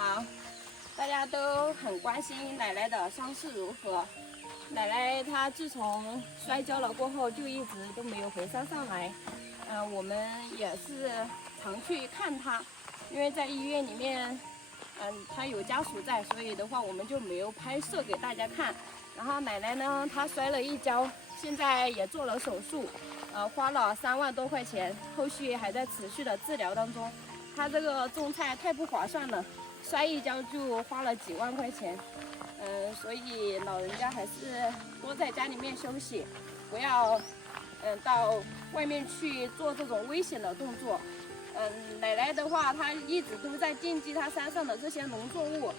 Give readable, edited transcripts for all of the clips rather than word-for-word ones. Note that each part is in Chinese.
好，大家都很关心奶奶的伤势如何。奶奶她自从摔跤了过后，就一直都没有回山上来。我们也是常去看她，因为在医院里面，她有家属在，所以的话我们就没有拍摄给大家看。然后奶奶呢，她摔了一跤，现在也做了手术，花了3万多块钱，后续还在持续的治疗当中。她这个种菜太不划算了，摔一跤就花了几万块钱。所以老人家还是多在家里面休息，不要到外面去做这种危险的动作。奶奶的话，她一直都在惦记她山上的这些农作物。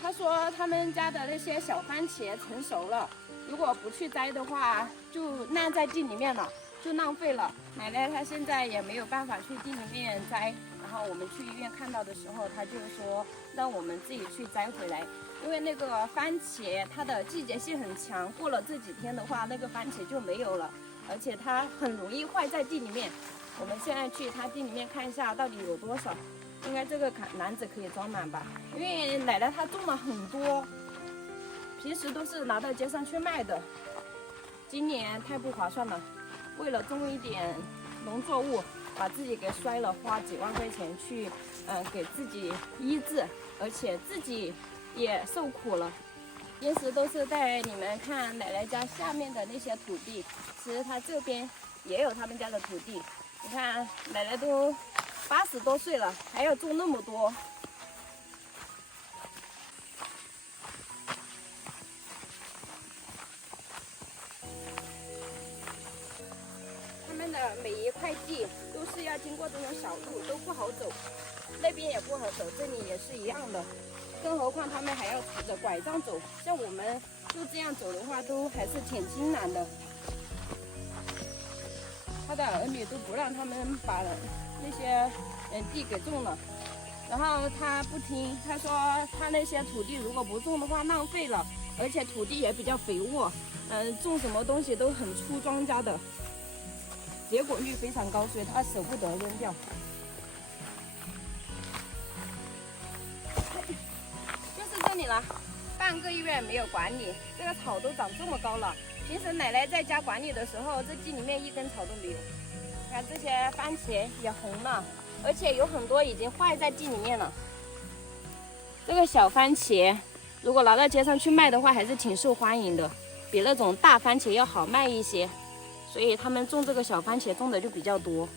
她说他们家的那些小番茄成熟了，如果不去摘的话，就烂在地里面了，就浪费了。奶奶她现在也没有办法去地里面摘，然后我们去医院看到的时候，她就说让我们自己去摘回来。因为那个番茄它的季节性很强，过了这几天的话，那个番茄就没有了，而且它很容易坏在地里面。我们现在去它地里面看一下到底有多少，应该这个篮子可以装满吧？因为奶奶她种了很多，平时都是拿到街上去卖的，今年太不划算了，为了种一点农作物，把自己给摔了，花几万块钱去给自己医治，而且自己也受苦了。平时都是带你们看奶奶家下面的那些土地，其实她这边也有他们家的土地。你看奶奶都80多岁了，还要种那么多。他们的每一块地都是要经过这种小路，都不好走，那边也不好走，这里也是一样的。更何况他们还要拄着拐杖走，像我们就这样走的话，都还是挺艰难的。他的儿女都不让他们把那些地给种了，然后他不听，他说他那些土地如果不种的话浪费了，而且土地也比较肥沃，种什么东西都很出庄稼的，结果率非常高，所以他舍不得扔掉。这里了，半个月没有管理，这个草都长这么高了。平时奶奶在家管理的时候，这地里面一根草都没有。看这些番茄也红了，而且有很多已经坏在地里面了。这个小番茄如果拿到街上去卖的话，还是挺受欢迎的，比那种大番茄要好卖一些。所以他们种这个小番茄种的就比较多。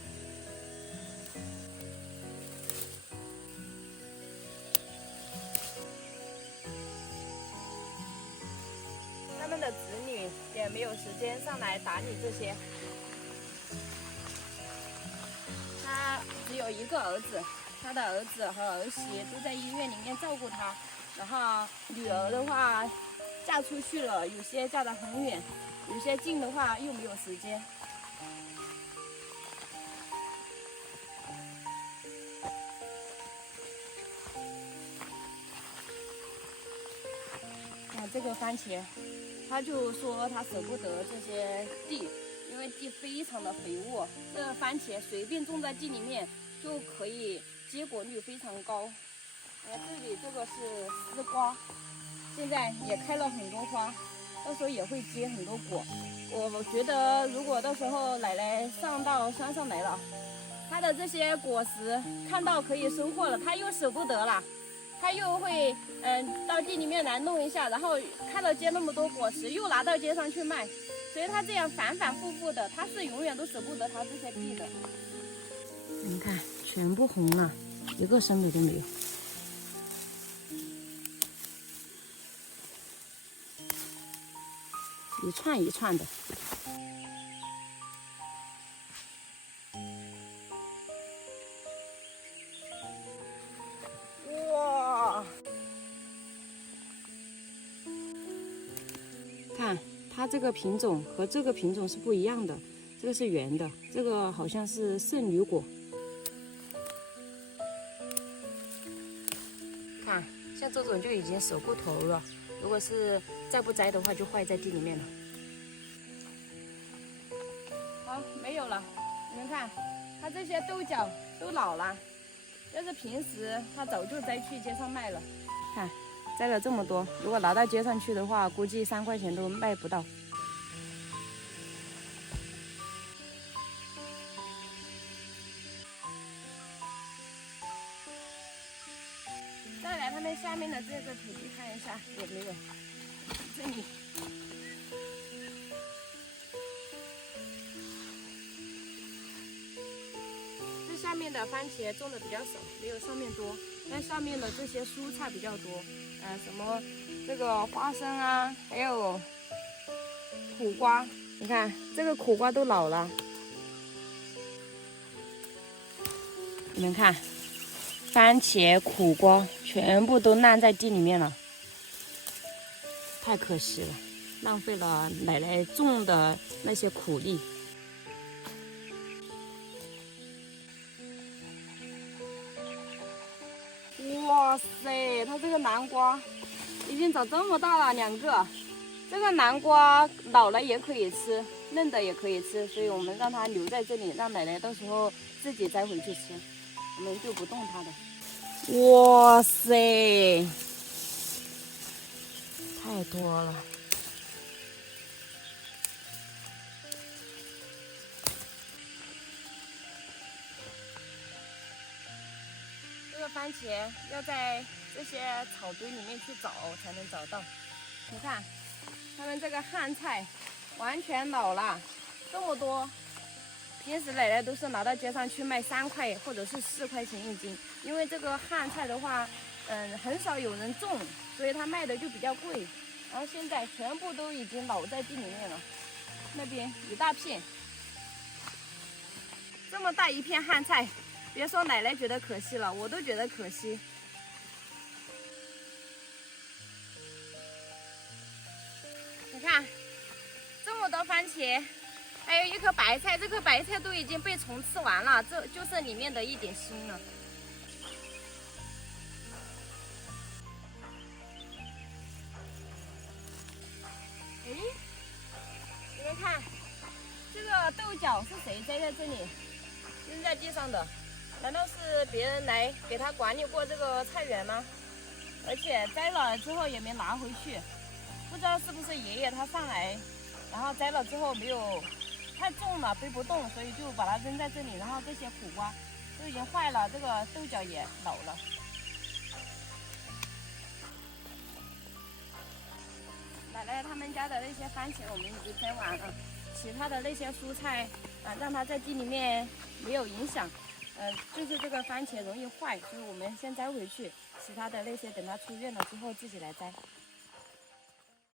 他们的子女也没有时间上来打理这些。他只有一个儿子，他的儿子和儿媳都在医院里面照顾他。然后女儿的话嫁出去了，有些嫁得很远，有些近的话又没有时间。这个番茄，他就说他舍不得这些地，因为地非常的肥沃，这个番茄随便种在地里面就可以结果率非常高。这里这个是丝瓜，现在也开了很多花，到时候也会结很多果。我觉得如果到时候奶奶上到山上来了，她的这些果实看到可以收获了，她又舍不得了。他又会到地里面来弄一下，然后看到结那么多果实，又拿到街上去卖，所以他这样反反复复的，他是永远都舍不得他这些地的。你看，全部红了，一个生的都没有。一串一串的。看它这个品种和这个品种是不一样的，这个是圆的，这个好像是圣女果。看，像这种就已经熟过头了，如果是再不摘的话，就坏在地里面了。好，没有了，你们看，它这些豆角都老了。要是平时他早就摘去街上卖了。看，摘了这么多，如果拿到街上去的话，估计3块钱都卖不到。再来他们下面的这个土地看一下有没有，这里。下面的番茄种的比较少，没有上面多，但上面的这些蔬菜比较多，什么这个花生啊，还有苦瓜，你看这个苦瓜都老了，你们看，番茄、苦瓜全部都烂在地里面了，太可惜了，浪费了奶奶种的那些苦力。哇塞，它这个南瓜已经长这么大了，2个。这个南瓜老了也可以吃，嫩的也可以吃，所以我们让它留在这里，让奶奶到时候自己摘回去吃，我们就不动它的。哇塞，太多了。这个番茄要在这些草堆里面去找才能找到。你看，他们这个旱菜完全老了，这么多。平时奶奶都是拿到街上去卖3块或者是4块钱1斤，因为这个旱菜的话，很少有人种，所以它卖的就比较贵。然后现在全部都已经老在地里面了，那边一大片，这么大一片旱菜。别说奶奶觉得可惜了，我都觉得可惜。你看，这么多番茄，还有一颗白菜，这颗白菜都已经被虫吃完了，这就剩里面的一点心了。哎，你们看，这个豆角是谁栽在这里？扔在地上的，难道是别人来给他管理过这个菜园吗？而且摘了之后也没拿回去，不知道是不是爷爷他上来，然后摘了之后没有太重了背不动，所以就把它扔在这里。然后这些苦瓜都已经坏了，这个豆角也老了。奶奶他们家的那些番茄我们已经摘完了，其他的那些蔬菜让它在地里面没有影响，就是这个番茄容易坏，所以我们先摘回去，其他的那些等它出院了之后自己来摘。